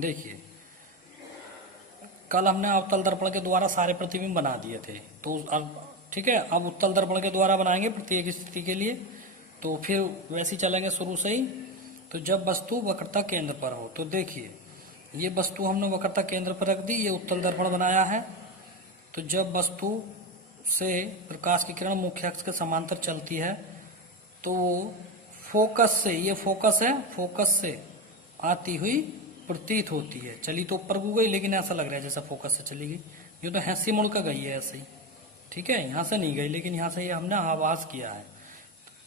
देखिए, कल हमने अवतल दर्पण के द्वारा सारे प्रतिबिंब बना दिए थे, तो अब ठीक है, अब उत्तल दर्पण के द्वारा बनाएंगे प्रत्येक स्थिति के लिए। तो फिर वैसे ही चलेंगे शुरू से ही। तो जब वस्तु वक्रता केंद्र पर हो, तो देखिए ये वस्तु हमने वक्रता केंद्र पर रख दी, ये उत्तल दर्पण बनाया है। तो जब वस्तु से प्रकाश की किरण मुख्य अक्ष के समांतर चलती है, तो फोकस से, ये फोकस है, फोकस से आती हुई प्रतीत होती है। चली तो ऊपर को गई, लेकिन ऐसा लग रहा है जैसा फोकस से चली गई। ये तो हैंसी मुड़ कर गई है ऐसे ही, ठीक है, यहां से नहीं गई, लेकिन यहां से ये हमने आभास किया है।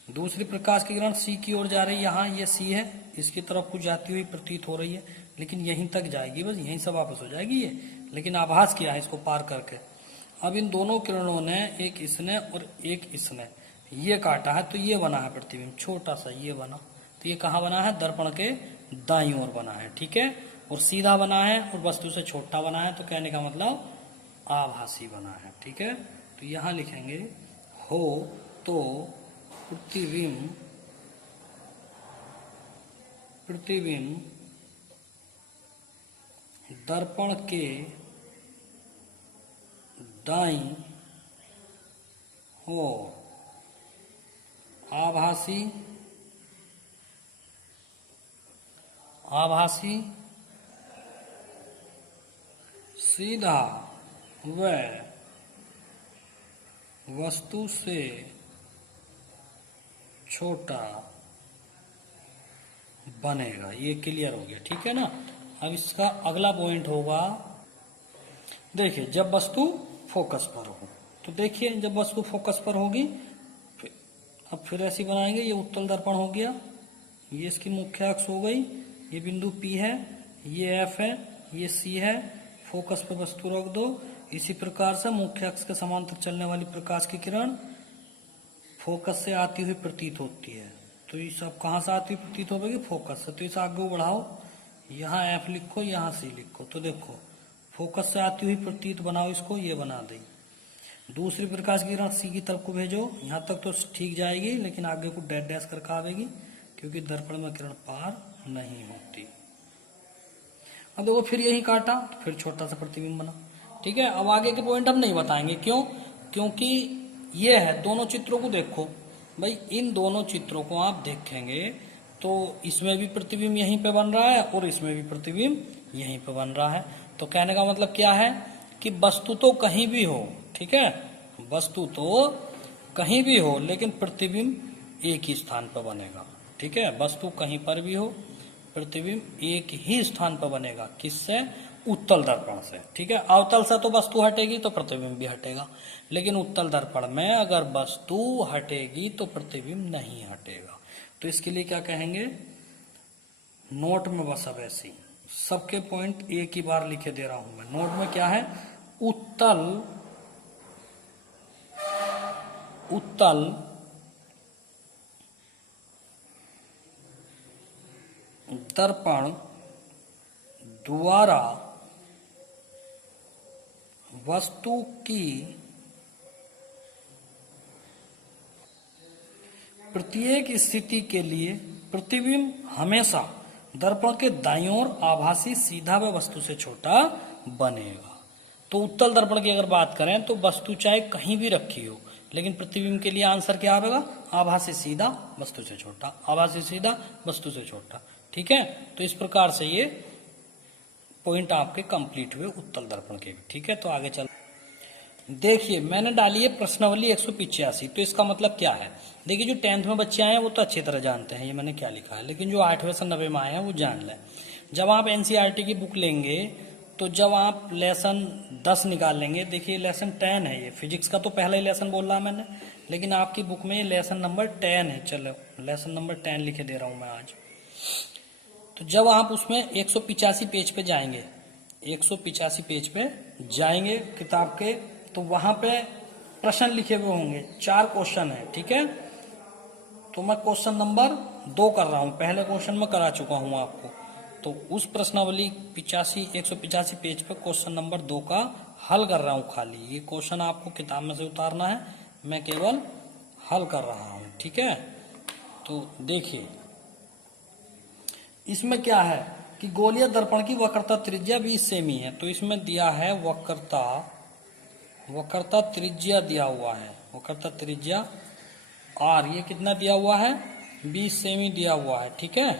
दूसरी प्रकाश की किरण सी की ओर जा रही है, यहाँ ये सी है, इसकी तरफ कुछ जाती हुई प्रतीत हो रही है, लेकिन यहीं तक जाएगी, बस यहीं से वापस हो जाएगी ये, लेकिन आभास किया है इसको पार करके। अब इन दोनों किरणों ने, एक इसने और एक इसने, ये काटा है, तो ये बना है प्रतिबिंब, छोटा सा ये बना। तो ये कहाँ बना है? दर्पण के दाईं ओर बना है, ठीक है, और सीधा बना है और वस्तु से छोटा बना है, तो कहने का मतलब आभासी बना है, ठीक है। तो यहां लिखेंगे हो तो प्रतिबिंब दर्पण के दाईं ओर आभासी सीधा व वस्तु से छोटा बनेगा। ये क्लियर हो गया, ठीक है ना। अब इसका अगला पॉइंट होगा, देखिए जब वस्तु फोकस पर हो, तो देखिए जब वस्तु फोकस पर होगी, अब फिर ऐसी बनाएंगे, ये उत्तल दर्पण हो गया, ये इसकी मुख्य अक्ष हो गई, ये बिंदु P है, ये F है, ये C है, फोकस पर वस्तु रख दो। इसी प्रकार से मुख्य अक्ष के समांतर चलने वाली प्रकाश की किरण फोकस से आती हुई प्रतीत होती है। तो ये सब कहाँ से आती हुई प्रतीत होगी? फोकस से। तो इसे आगे बढ़ाओ, यहाँ F लिखो, यहाँ C लिखो, तो देखो फोकस से आती हुई प्रतीत बनाओ, इसको ये बना दें। दूसरी प्रकाश की किरण C की तरफ को भेजो, यहाँ तक तो ठीक जाएगी, लेकिन आगे को डैश डैश करके आवेगी, क्योंकि दर्पण में किरण पार नहीं होती। अब देखो फिर यही काटा, तो फिर छोटा सा प्रतिबिंब बना, ठीक है। अब आगे के पॉइंट हम नहीं बताएंगे, क्यों? क्योंकि ये है, दोनों चित्रों को देखो भाई, इन दोनों चित्रों को आप देखेंगे तो इसमें भी प्रतिबिंब यहीं पे बन रहा है और इसमें भी प्रतिबिंब यहीं पे बन रहा है। तो कहने का मतलब क्या है कि वस्तु तो कहीं भी हो, ठीक है, वस्तु तो कहीं भी हो, लेकिन प्रतिबिंब एक ही स्थान पर बनेगा, ठीक है। वस्तु कहीं पर भी हो, प्रतिबिंब एक ही स्थान पर बनेगा, किससे? उत्तल दर्पण से, ठीक है। अवतल से तो वस्तु हटेगी तो प्रतिबिंब भी हटेगा, लेकिन उत्तल दर्पण में अगर वस्तु हटेगी तो प्रतिबिंब नहीं हटेगा। तो इसके लिए क्या कहेंगे? नोट में बस अब ऐसी सबके पॉइंट एक ही बार लिखे दे रहा हूं मैं। नोट में क्या है? उत्तल दर्पण द्वारा वस्तु की प्रत्येक स्थिति के लिए प्रतिबिंब हमेशा दर्पण के दाईं ओर आभासी सीधा व वस्तु से छोटा बनेगा। तो उत्तल दर्पण की अगर बात करें तो वस्तु चाहे कहीं भी रखी हो, लेकिन प्रतिबिंब के लिए आंसर क्या आएगा? आभासी सीधा वस्तु से छोटा, आभासी सीधा वस्तु से छोटा, ठीक है। तो इस प्रकार से ये पॉइंट आपके कंप्लीट हुए उत्तल दर्पण के भी, ठीक है। तो आगे चल, देखिए मैंने डाली है प्रश्नावली 185। तो इसका मतलब क्या है? देखिए जो 10th में बच्चे आए हैं वो तो अच्छी तरह जानते हैं ये मैंने क्या लिखा है, लेकिन जो 8वें से 9वें में आए हैं वो जान लें। जब आप एनसीईआरटी की बुक लेंगे तो जब आप लेसन 10 निकाल लेंगे, देखिए लेसन 10 है, ये फिजिक्स का तो पहला ही लेसन बोल रहा मैंने, लेकिन आपकी बुक में ये लेसन नंबर 10 है। चलो लेसन नंबर 10 लिखे दे रहा हूं मैं आज। तो जब आप उसमें 185 पेज पे जाएंगे, 185 पेज पे जाएंगे किताब के, तो वहां पे प्रश्न लिखे हुए होंगे, 4 क्वेश्चन है, ठीक है। तो मैं क्वेश्चन नंबर 2 कर रहा हूं, पहले क्वेश्चन में करा चुका हूं आपको। तो उस प्रश्नावली 185 पेज पे क्वेश्चन नंबर 2 का हल कर रहा हूं खाली। ये क्वेश्चन आपको किताब में से उतारना है, मैं केवल हल कर रहा हूं, ठीक है। तो देखिए इसमें क्या है कि गोलीय दर्पण की वक्रता त्रिज्या 20 सेमी है। तो इसमें दिया है वक्रता त्रिज्या दिया हुआ है, वक्रता त्रिज्या आर, ये कितना दिया हुआ है 20 सेमी दिया हुआ है। ठीक है,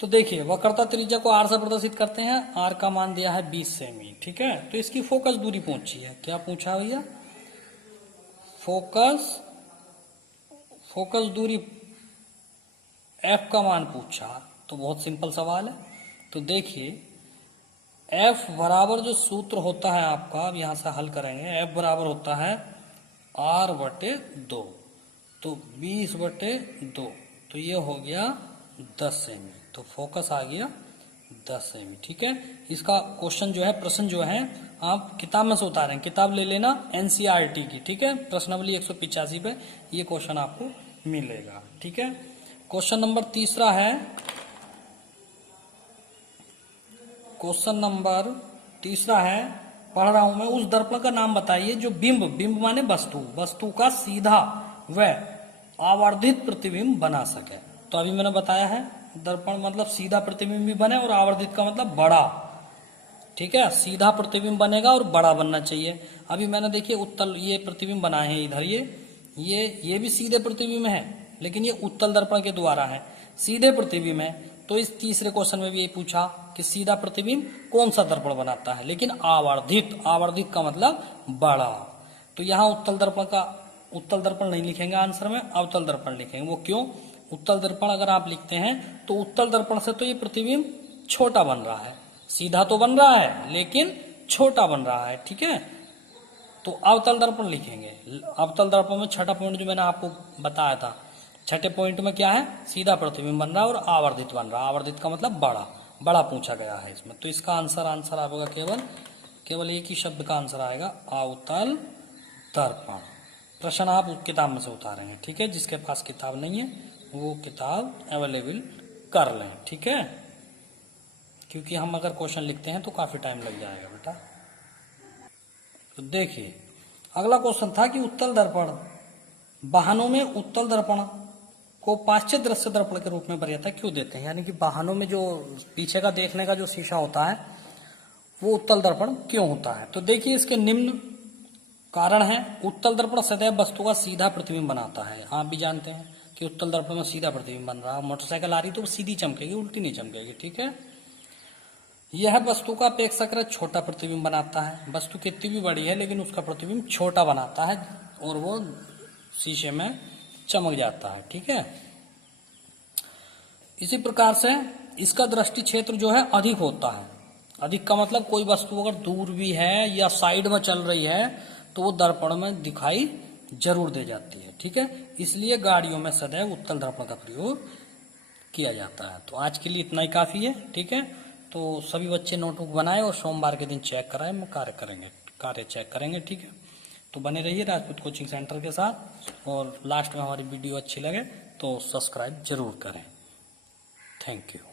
तो देखिए वक्रता त्रिज्या को आर से प्रदर्शित करते हैं, आर का मान दिया है 20 सेमी। ठीक है, तो इसकी फोकस दूरी पूछी है, क्या पूछा भैया, फोकस दूरी एफ का मान पूछा। तो बहुत सिंपल सवाल है। तो देखिए एफ बराबर जो सूत्र होता है आपका, अब यहां से हल करेंगे, एफ बराबर होता है आर बटे 2, तो 20/2, तो ये हो गया 10 सेमी। तो फोकस आ गया 10 सेमी। ठीक है, इसका क्वेश्चन जो है, प्रश्न जो है आप किताब में से उतारें, किताब ले लेना एनसीईआरटी की। ठीक है, प्रश्नावली 185 पे ये क्वेश्चन आपको मिलेगा। ठीक है, क्वेश्चन नंबर तीसरा है, क्वेश्चन नंबर तीसरा है, पढ़ रहा हूं मैं, उस दर्पण का नाम बताइए जो बिंब माने वस्तु का सीधा व आवर्धित प्रतिबिंब बना सके। तो अभी मैंने बताया है दर्पण मतलब सीधा प्रतिबिंब भी बने और आवर्धित का मतलब बड़ा। ठीक है, सीधा प्रतिबिंब बनेगा और बड़ा बनना चाहिए। अभी मैंने देखिए उत्तल ये प्रतिबिंब बनाए हैं इधर, ये भी सीधे प्रतिबिंब है, लेकिन ये उत्तल दर्पण के द्वारा है, सीधे प्रतिबिंब है। तो इस तीसरे क्वेश्चन में भी यही पूछा कि सीधा प्रतिबिंब कौन सा दर्पण बनाता है, लेकिन आवर्धित का मतलब बड़ा। तो यहाँ उत्तल दर्पण नहीं लिखेंगे आंसर में, अवतल दर्पण लिखेंगे। वो क्यों, उत्तल दर्पण अगर आप लिखते हैं तो उत्तल दर्पण से तो ये प्रतिबिंब छोटा बन रहा है, सीधा तो बन रहा है लेकिन छोटा बन रहा है। ठीक है, तो अवतल दर्पण लिखेंगे। अवतल दर्पण में छठा पॉइंट जो मैंने आपको बताया था, छठे पॉइंट में क्या है, सीधा प्रतिबिंब बन रहा है और आवर्धित बन रहा है। आवर्धित का मतलब बड़ा पूछा गया है इसमें। तो इसका आंसर आएगा केवल एक ही शब्द का आंसर आएगा, अवतल दर्पण। प्रश्न आप किताब में से उतारेंगे। ठीक है, जिसके पास किताब नहीं है वो किताब अवेलेबल कर लें। ठीक है, क्योंकि हम अगर क्वेश्चन लिखते हैं तो काफी टाइम लग जाएगा बेटा। तो देखिए अगला क्वेश्चन था कि उत्तल दर्पण, वाहनों में उत्तल दर्पण को पाश्चात्य दृश्य दर्पण के रूप में वरीयता क्यों देते हैं, यानी कि वाहनों में जो पीछे का देखने का जो शीशा होता है वो उत्तल दर्पण क्यों होता है। तो देखिए इसके निम्न कारण है। उत्तल दर्पण सदैव वस्तु का सीधा प्रतिबिंब बनाता है। आप भी जानते हैं कि उत्तल दर्पण में सीधा प्रतिबिंब बन रहा है, मोटरसाइकिल आ रही तो सीधी चमकेगी, उल्टी नहीं चमकेगी। ठीक है, यह वस्तु का अपेक्षाकृत छोटा प्रतिबिंब बनाता है। वस्तु कितनी भी बड़ी है लेकिन उसका प्रतिबिंब छोटा बनाता है और वो शीशे में चमक जाता है। ठीक है, इसी प्रकार से इसका दृष्टि क्षेत्र जो है अधिक होता है। अधिक का मतलब कोई वस्तु अगर दूर भी है या साइड में चल रही है तो वो दर्पण में दिखाई जरूर दे जाती है। ठीक है, इसलिए गाड़ियों में सदैव उत्तल दर्पण का प्रयोग किया जाता है। तो आज के लिए इतना ही काफी है। ठीक है, तो सभी बच्चे नोटबुक बनाए और सोमवार के दिन चेक कराएं, में कार्य चेक करेंगे। ठीक है, तो बने रहिए राजपूत कोचिंग सेंटर के साथ, और लास्ट में हमारी वीडियो अच्छी लगे तो सब्सक्राइब जरूर करें। Thank you.